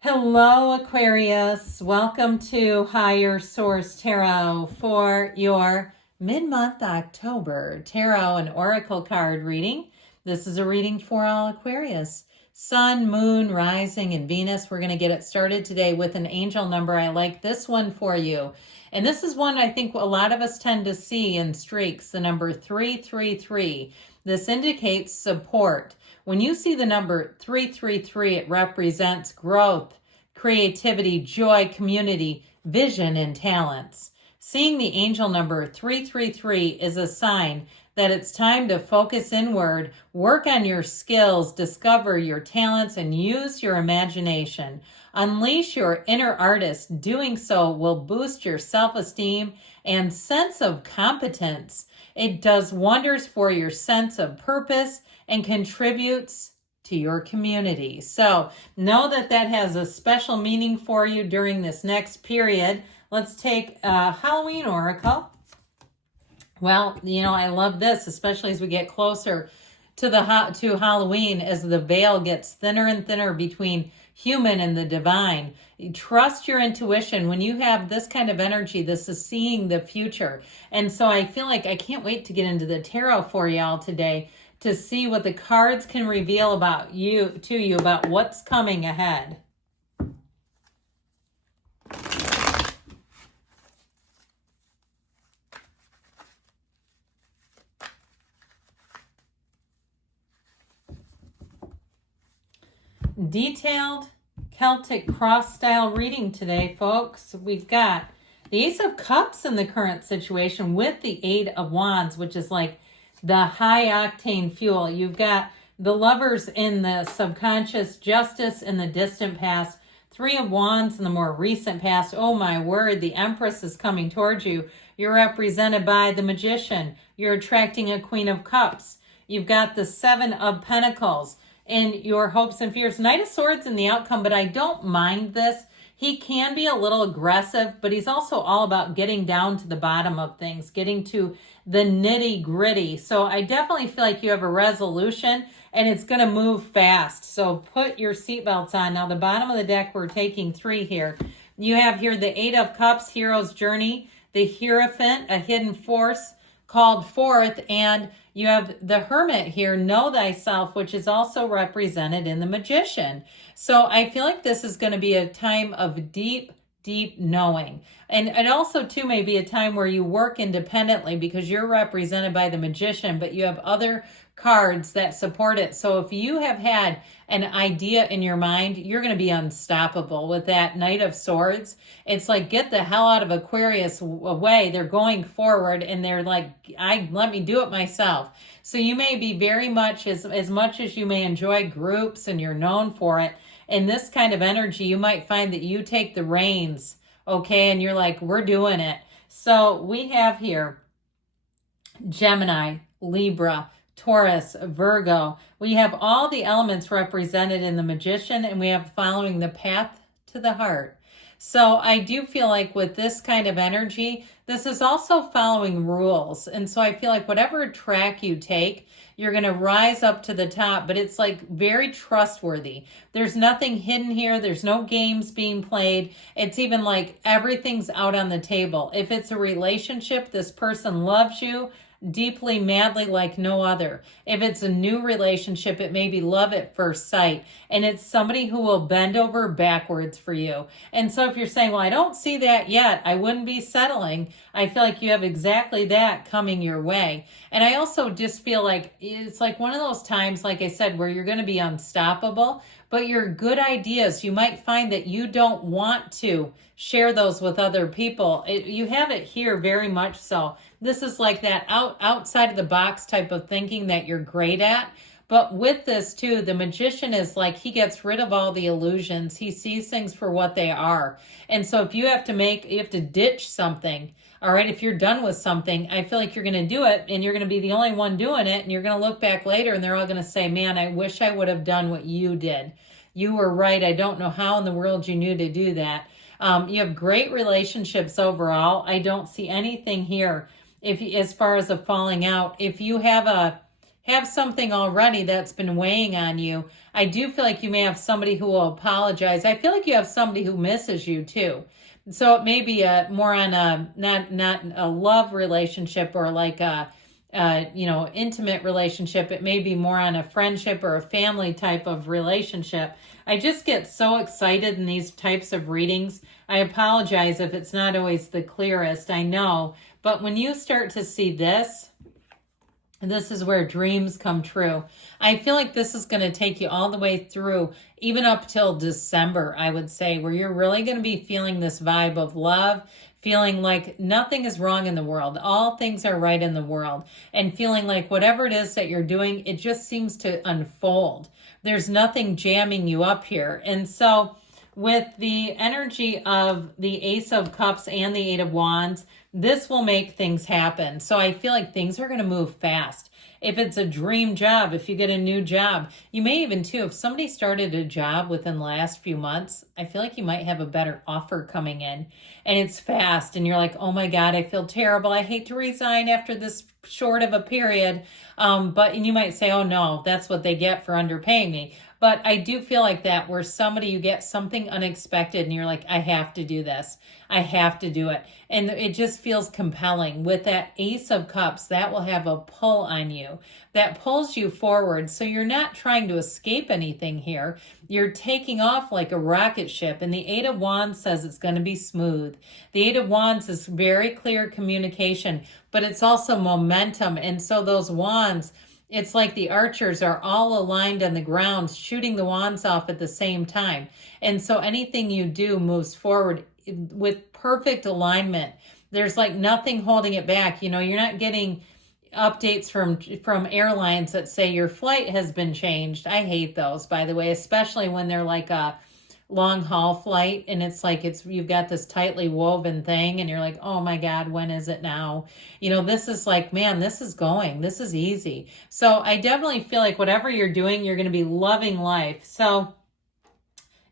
Hello, Aquarius. Welcome to Higher Source Tarot for your mid-month October Tarot and Oracle card reading. This is a reading for all Aquarius. Sun, Moon, Rising, and Venus. We're going to get it started today with an angel number. I like this one for you. And this is one I think a lot of us tend to see in streaks, the number 333. This indicates support. When you see the number 333, it represents growth, creativity, joy, community, vision, and talents. Seeing the angel number 333 is a sign that it's time to focus inward, work on your skills, discover your talents, and use your imagination. Unleash your inner artist. Doing so will boost your self-esteem and sense of competence. It does wonders for your sense of purpose and contributes to your community. So know that that has a special meaning for you during this next period. Let's take Halloween Oracle. Well, you know, I love this, especially as we get closer to Halloween, as the veil gets thinner and thinner between human and the divine. Trust your intuition. When you have this kind of energy, this is seeing the future. And so I feel like I can't wait to get into the tarot for y'all today to see what the cards can reveal about you, about what's coming ahead. Detailed Celtic cross-style reading today, folks. We've got the Ace of Cups in the current situation with the Eight of Wands, which is like the high-octane fuel. You've got the Lovers in the subconscious, Justice in the distant past, Three of Wands in the more recent past. Oh my word, the Empress is coming towards you. You're represented by the Magician. You're attracting a Queen of Cups. You've got the Seven of Pentacles in your hopes and fears. Knight of Swords in the outcome, but I don't mind this. He can be a little aggressive, but he's also all about getting down to the bottom of things, getting to the nitty gritty. So I definitely feel like you have a resolution and it's going to move fast. So put your seatbelts on. Now, the bottom of the deck, we're taking 3 here. You have here the Eight of Cups, Hero's Journey, the Hierophant, a hidden force called forth, and you have the Hermit here, Know Thyself, which is also represented in the Magician. So I feel like this is going to be a time of deep knowing. And it also, too, may be a time where you work independently because you're represented by the Magician, but you have other cards that support it. So if you have had an idea in your mind, you're going to be unstoppable with that Knight of Swords. It's like, get the hell out of Aquarius away. They're going forward and they're like, let me do it myself. So you may be very much, as much as you may enjoy groups and you're known for it, in this kind of energy, you might find that you take the reins, okay? And you're like, we're doing it. So we have here Gemini, Libra, Taurus, Virgo. We have all the elements represented in the Magician, and we have following the path to the heart. So I do feel like with this kind of energy, this is also following rules. And so I feel like whatever track you take, you're going to rise up to the top, but it's like very trustworthy. There's nothing hidden here. There's no games being played. It's even like everything's out on the table. If it's a relationship, this person loves you deeply, madly, like no other. If it's a new relationship, it may be love at first sight, and it's somebody who will bend over backwards for you. And so if you're saying, well, I don't see that yet, I wouldn't be settling, I feel like you have exactly that coming your way. And I also just feel like it's like one of those times, like I said, where you're going to be unstoppable, but your good ideas, you might find that you don't want to share those with other people. You have it here very much so. This is like that outside of the box type of thinking that you're great at. But with this too, the Magician is like, he gets rid of all the illusions. He sees things for what they are. And so if you have to ditch something, all right, if you're done with something, I feel like you're going to do it and you're going to be the only one doing it. And you're going to look back later and they're all going to say, man, I wish I would have done what you did. You were right. I don't know how in the world you knew to do that. You have great relationships overall. I don't see anything here as far as a falling out. If you have have something already that's been weighing on you. I do feel like you may have somebody who will apologize. I feel like you have somebody who misses you too. So it may be more on a not a love relationship or like a intimate relationship. It may be more on a friendship or a family type of relationship. I just get so excited in these types of readings. I apologize if it's not always the clearest, I know. But when you start to see this, and this is where dreams come true. I feel like this is going to take you all the way through, even up till December, I would say, where you're really going to be feeling this vibe of love, feeling like nothing is wrong in the world. All things are right in the world. And feeling like whatever it is that you're doing, it just seems to unfold. There's nothing jamming you up here. And so with the energy of the Ace of Cups and the Eight of Wands, this will make things happen. So I feel like things are going to move fast. If it's a dream job, if you get a new job, you may even too, if somebody started a job within the last few months, I feel like you might have a better offer coming in and it's fast and you're like, oh my God, I feel terrible. I hate to resign after this short of a period. And you might say, oh no, that's what they get for underpaying me. But I do feel like that where you get something unexpected and you're like, I have to do this. I have to do it. And it just feels compelling. With that Ace of Cups, that will have a pull on you. That pulls you forward. So you're not trying to escape anything here. You're taking off like a rocket ship. And the Eight of Wands says it's going to be smooth. The Eight of Wands is very clear communication, but it's also momentum. And so those wands, it's like the archers are all aligned on the ground, shooting the wands off at the same time. And so anything you do moves forward with perfect alignment. There's like nothing holding it back. You're not getting updates from airlines that say your flight has been changed. I hate those, by the way, especially when they're like a long haul flight and it's like you've got this tightly woven thing and you're like, oh my God, when is it now? This is like, man, this is easy. So I definitely feel like whatever you're doing, you're going to be loving life. So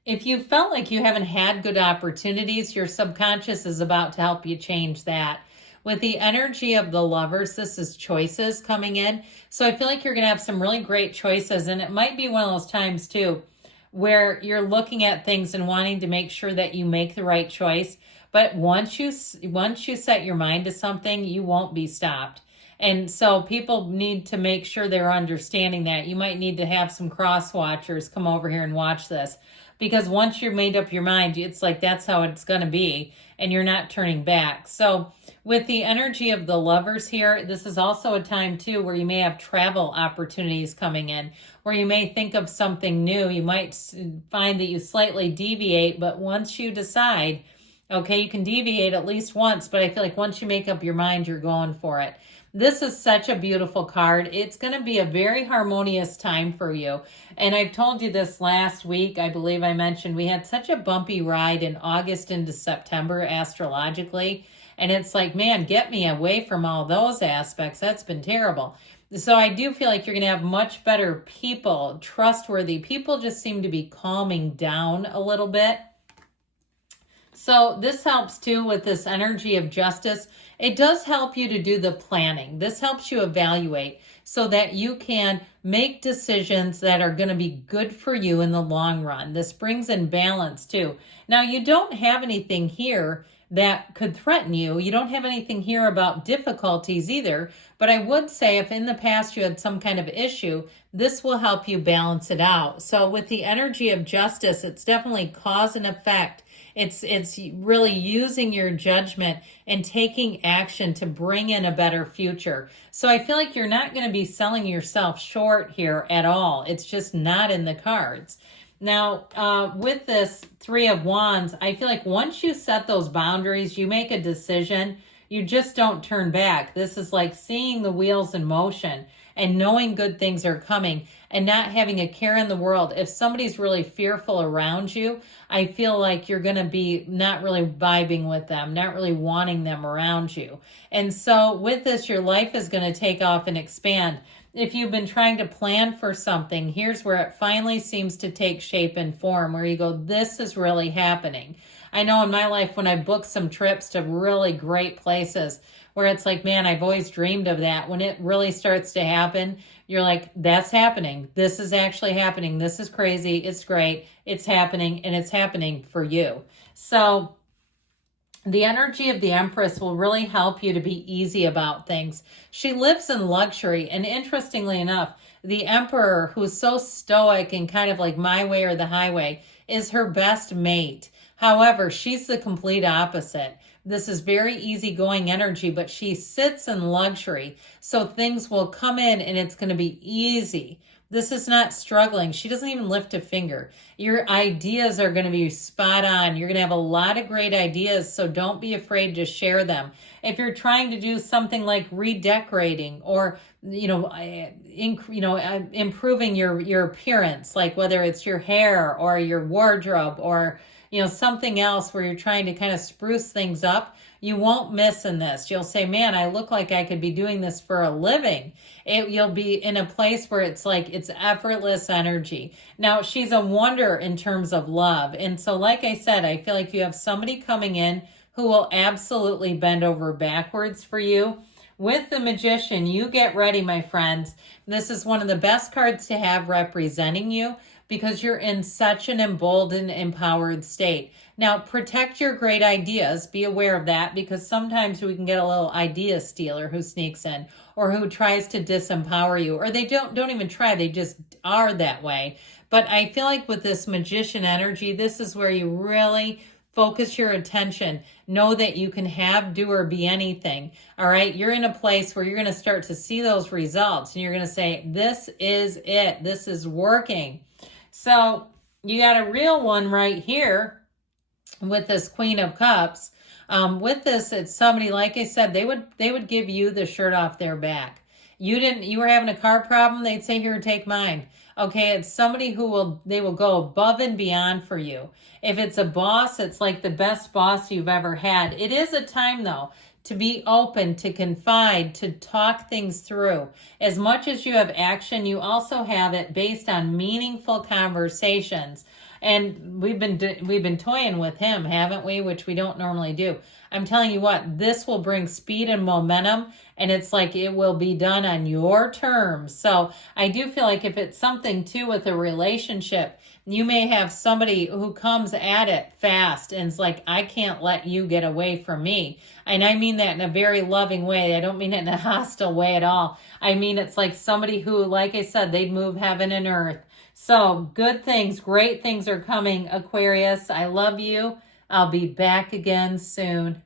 if you felt like you haven't had good opportunities, your subconscious is about to help you change that. With the energy of the Lovers, this is choices coming in. So I feel like you're going to have some really great choices. And it might be one of those times too, where you're looking at things and wanting to make sure that you make the right choice. But once you set your mind to something, you won't be stopped. And so people need to make sure they're understanding that. You might need to have some cross watchers come over here and watch this. Because once you're made up your mind, it's like that's how it's going to be. And you're not turning back. So with the energy of the Lovers here, this is also a time too where you may have travel opportunities coming in, where you may think of something new. You might find that you slightly deviate, but once you decide, okay, you can deviate at least once, but I feel like once you make up your mind, you're going for it. This is such a beautiful card. It's going to be a very harmonious time for you. And I've told you this last week. I believe I mentioned we had such a bumpy ride in August into September astrologically. And it's like, man, get me away from all those aspects. That's been terrible. So I do feel like you're going to have much better people, trustworthy people just seem to be calming down a little bit. So this helps too with this energy of justice. It does help you to do the planning. This helps you evaluate so that you can make decisions that are going to be good for you in the long run. This brings in balance too. Now, you don't have anything here that could threaten you. You don't have anything here about difficulties either. But I would say if in the past you had some kind of issue, this will help you balance it out. So with the energy of justice, it's definitely cause and effect. It's really using your judgment and taking action to bring in a better future. So I feel like you're not going to be selling yourself short here at all. It's just not in the cards. Now, with this Three of Wands, I feel like once you set those boundaries, you make a decision, you just don't turn back. This is like seeing the wheels in motion and knowing good things are coming and not having a care in the world. If somebody's really fearful around you, I feel like you're going to be not really vibing with them, not really wanting them around you. And so with this, your life is going to take off and expand. If you've been trying to plan for something, here's where it finally seems to take shape and form, where you go, this is really happening. I know in my life when I booked some trips to really great places where it's like, man, I've always dreamed of that. When it really starts to happen, you're like, that's happening. This is actually happening. This is crazy. It's great. It's happening, and it's happening for you. So the energy of the Empress will really help you to be easy about things. She lives in luxury, and interestingly enough, the Emperor, who's so stoic and kind of like my way or the highway, is her best mate. However, she's the complete opposite. This is very easygoing energy, but she sits in luxury, so things will come in and it's going to be easy. This is not struggling. She doesn't even lift a finger. Your ideas are going to be spot on. You're going to have a lot of great ideas, so don't be afraid to share them. If you're trying to do something like redecorating or improving your appearance, like whether it's your hair or your wardrobe or something else where you're trying to kind of spruce things up, you won't miss in this. You'll say, man, I look like I could be doing this for a living. You'll be in a place where it's like, it's effortless energy. Now, she's a wonder in terms of love. And so, like I said, I feel like you have somebody coming in who will absolutely bend over backwards for you. With the Magician, you get ready, my friends. This is one of the best cards to have representing you, because you're in such an emboldened, empowered state. Now, protect your great ideas. Be aware of that, because sometimes we can get a little idea stealer who sneaks in or who tries to disempower you, or they don't even try. They just are that way. But I feel like with this Magician energy, this is where you really focus your attention. Know that you can have, do, or be anything. All right. You're in a place where you're going to start to see those results, and you're going to say, this is it. This is working. So you got a real one right here with this Queen of Cups. With this, it's somebody, like I said, they would give you the shirt off their back. You were having a car problem, they'd say, here, take mine. Okay, it's somebody they will go above and beyond for you. If it's a boss, it's like the best boss you've ever had. It is a time, though, to be open, to confide, to talk things through. As much as you have action, you also have it based on meaningful conversations. And we've been toying with him, haven't we? Which we don't normally do. I'm telling you what, this will bring speed and momentum, and it's like it will be done on your terms. So I do feel like if it's something too with a relationship, you may have somebody who comes at it fast and it's like, I can't let you get away from me. And I mean that in a very loving way. I don't mean it in a hostile way at all. I mean, it's like somebody who, like I said, they'd move heaven and earth. So good things, great things are coming, Aquarius. I love you. I'll be back again soon.